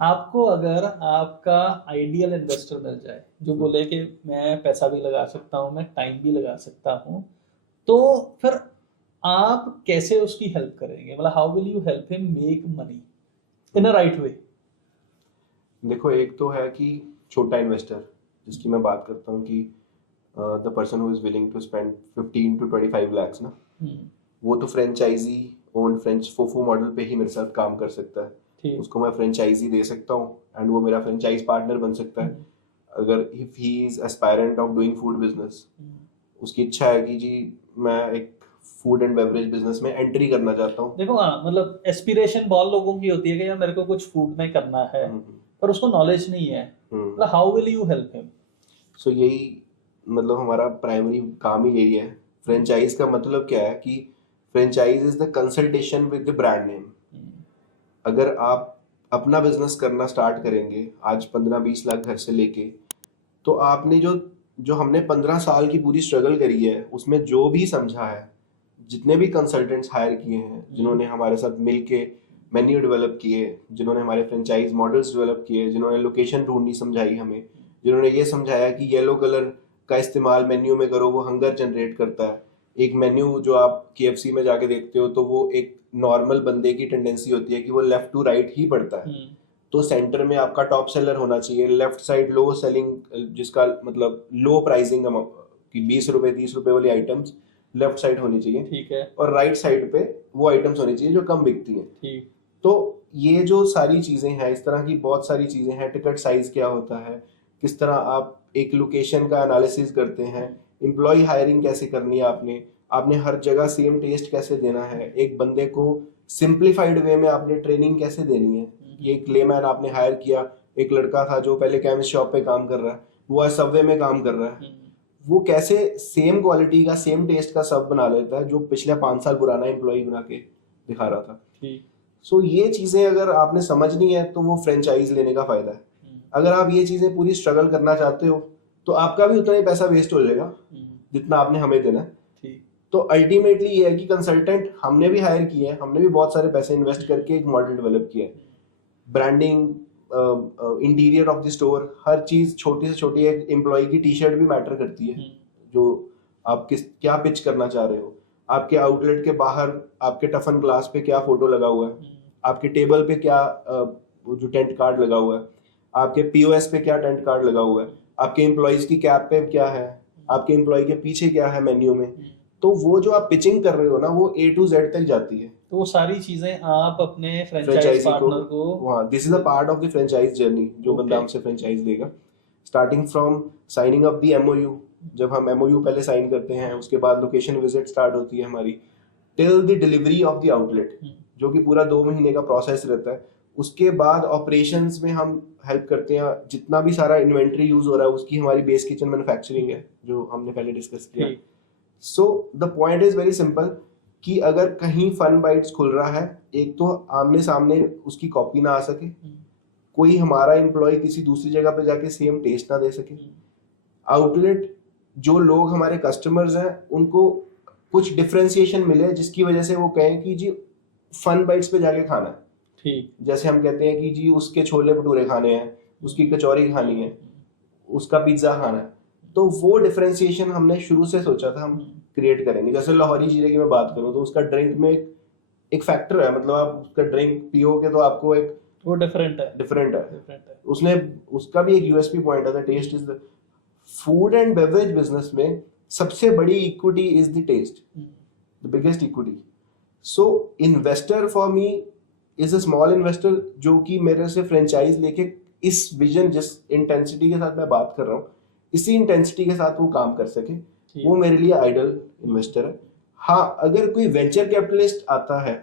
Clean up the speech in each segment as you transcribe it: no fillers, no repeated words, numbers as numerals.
आपको अगर आपका आइडियल इन्वेस्टर मिल जाए जो बोले कि मैं पैसा भी लगा सकता हूँ, मैं टाइम भी लगा सकता हूँ, तो फिर आप कैसे उसकी हेल्प करेंगे? मतलब how will you help him make money in a right way? देखो, एक तो है कि छोटा इन्वेस्टर जिसकी मैं बात करता हूँ कि the person who is willing to spend 15 to 25 lakhs ना, वो तो franchisee own french FOFO model पे ही मेरे साथ काम कर सकता है। ठीक। उसको मैं फ्रेंचाइजी दे सकता हूँ एंड वो मेरा फ्रेंचाइज पार्टनर बन सकता है। अगर if he is aspirant of doing food business, उसकी इच्छा है कि जी मैं एक फूड एंड बेवरेज बिजनेस में एंट्री करना चाहता हूँ। देखो, हाँ, मतलब एस्पिरेशन बहुत लोगों की होती है कि यार मेरे को कुछ फूड में करना है, पर उसको नॉलेज नहीं है। मतलब how will you help him? So यही मतलब हमारा प्राइमरी काम ही यही है। फ्रेंचाइज का मतलब क्या है कि franchise is the consultation with the brand name. अगर आप अपना बिजनेस करना स्टार्ट करेंगे आज 15-20 लाख घर से लेके, तो आपने जो जो हमने 15 साल की पूरी स्ट्रगल करी है उसमें जो भी समझा है, जितने भी कंसल्टेंट्स हायर किए हैं, जिन्होंने हमारे साथ मिल के मेन्यू डेवलप किए, जिन्होंने हमारे फ्रेंचाइज मॉडल्स डेवलप किए, जिन्होंने लोकेशन ढूंढनी समझाई हमें, जिन्होंने ये समझाया कि येलो कलर का इस्तेमाल मेन्यू में करो, वो हंगर जनरेट करता है। एक मेन्यू जो आप KFC में जाके देखते हो तो वो एक नॉर्मल बंदे की टेंडेंसी होती है कि वो लेफ्ट टू राइट ही पढ़ता है। तो सेंटर में आपका टॉप सेलर होना चाहिए, लेफ्ट साइड लो सेलिंग, जिसका मतलब लो प्राइसिंग कि 20 रुपए 30 रुपए वाली आइटम्स लेफ्ट साइड होनी चाहिए। ठीक है। और राइट साइड पे वो आइटम्स होनी चाहिए जो कम बिकती हैं। ठीक। तो ये जो सारी चीजें हैं, इस तरह की बहुत सारी चीजें हैं। टिकट साइज क्या होता है, किस तरह आप एक लोकेशन का एनालिसिस करते हैं, एम्प्लॉय हायरिंग कैसे करनी है, आपने आपने हर जगह सेम टेस्ट कैसे देना है, एक बंदे को सिंप्लीफाइड वे में आपने ट्रेनिंग कैसे देनी है। ये एक लेमैन आपने हायर किया, एक लड़का था जो पहले केमिस्ट शॉप पे काम कर रहा है, वो आज सबवे में काम कर रहा है, वो कैसे सेम क्वालिटी का सेम टेस्ट का सब बना लेता है जो पिछले 5 साल पुराना एम्प्लॉय बना के दिखा रहा था। ठीक। सो ये चीजें अगर आपने समझनी है तो वो फ्रेंचाइज लेने का फायदा है। अगर आप ये चीजें पूरी स्ट्रगल करना चाहते हो तो आपका भी उतना ही पैसा वेस्ट हो जाएगा जितना आपने हमें देना है। ठीक। तो अल्टीमेटली ये है कि कंसल्टेंट हमने भी हायर किए हैं, हमने भी बहुत सारे पैसे इन्वेस्ट करके एक मॉडल डेवलप किया है। Branding, interior of the store, हर चीज छोटी से छोटी, एक एम्प्लॉय की टी शर्ट भी मैटर करती है। जो आप क्या पिच करना चाह रहे हो, आपके आउटलेट के बाहर आपके टफन ग्लास पे क्या फोटो लगा हुआ है, आपके टेबल पे क्या वो जो टेंट कार्ड लगा हुआ है, आपके POS पे क्या टेंट कार्ड लगा हुआ है, आपके एम्प्लॉयज की कैप पे क्या है, आपके एम्प्लॉय के पीछे क्या है मेन्यू में। तो वो जो आप पिचिंग कर रहे हो ना, वो A to Z तक जाती है। तो वो सारी चीजें आप अपने फ्रेंचाइज फ्रेंचाइजी पार्टनर को हाँ, this is a part of the franchise journey जो बंदा हमसे फ्रेंचाइज लेगा। Starting from signing up the MOU, जब हम MOU पहले साइन करते हैं, उसके बाद लोकेशन विजिट स्टार्ट होती है हमारी, till the delivery of the outlet, जो कि पूरा 2 महीने का प्रोसेस रहता है। उसके बाद ऑपरेशंस में हम हेल्प करते हैं, जितना भी सारा इन्वेंट्री यूज हो रहा है उसकी हमारी बेस किचन मैन्युफैक्चरिंग है जो हमने पहले डिस्कस किया। So the point is very simple कि अगर कहीं फन बाइट्स खुल रहा है, एक तो आमने सामने उसकी कॉपी ना आ सके, कोई हमारा एम्प्लॉय किसी दूसरी जगह पे जाके सेम टेस्ट ना दे सके, आउटलेट जो लोग हमारे कस्टमर्स हैं उनको कुछ डिफरेंशिएशन मिले जिसकी वजह से वो कहें कि जी फन बाइट्स पे जाके खाना है। ठीक। जैसे हम कहते हैं कि जी उसके छोले भटूरे खाने हैं, उसकी कचौरी खानी है, उसका पिज्जा खाना है। तो वो डिफरेंशिएशन हमने शुरू से सोचा था हम क्रिएट करेंगे। जैसे लाहौरी जीरे की मैं बात करूं तो उसका ड्रिंक में एक फैक्टर है, मतलब आप उसका ड्रिंक पियोगे तो आपको एक वो डिफरेंट है। डिफरेंट है। उसने उसका भी एक USP पॉइंट है, taste is the food and beverage business में सबसे बड़ी equity is the taste, the biggest equity. So investor for me is a small investor जो कि मेरे से फ्रेंचाइज लेके इस विजन, जिस इंटेंसिटी के साथ मैं बात कर रहा हूँ, इसी इंटेंसिटी के साथ वो काम कर सके, वो मेरे लिए आइडल इन्वेस्टर है। हाँ, अगर कोई वेंचर कैपिटलिस्ट आता है,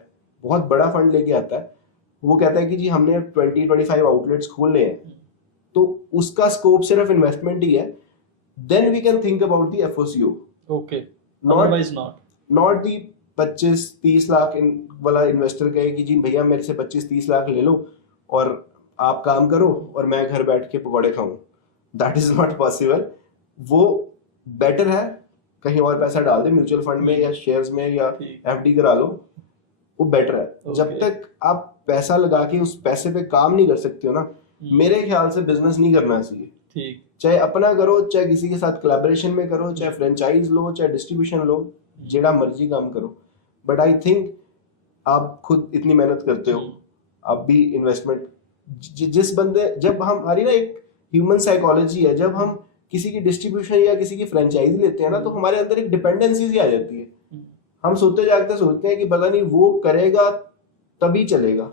बहुत बड़ा फंड लेके आता है, वो कहता है कि जी हमने 20-25 आउटलेट्स खोलने हैं, तो उसका स्कोप सिर्फ इन्वेस्टमेंट ही है, then we can think about the FOCO। Okay, otherwise not the 25-30 lakh वाला इन्वेस्टर कहे कि जी भैया मेरे से 25-30 लाख ले लो और आप काम करो और मैं घर बैठ के पकौड़े खाऊं। That is not possible. वो बेटर है कहीं और पैसा डाल दे, म्यूचुअल फंड में या शेयर्स में या FD करा लो, वो बेटर है। जब Okay. तक आप पैसा लगा के उस पैसे पे काम नहीं कर सकते हो ना, मेरे ख्याल से बिजनेस नहीं करना चाहिए। ठीक। चाहे अपना करो, चाहे किसी के साथ कोलैबोरेशन में करो, चाहे फ्रेंचाइज लो, चाहे डिस्ट्रीब्यूशन लो, जेड़ा मर्जी काम करो। बट आई थिंक आप खुद इतनी मेहनत करते हो, आप भी इन्वेस्टमेंट जिस बंदे, जब हम हमारी ना एक ह्यूमन साइकोलॉजी है, जब हम किसी की डिस्ट्रीब्यूशन या किसी की फ्रेंचाइजी लेते हैं ना, तो हमारे अंदर एक डिपेंडेंसी सी आ जाती है। हम सोते जागते सोचते हैं कि पता नहीं वो करेगा तभी चलेगा।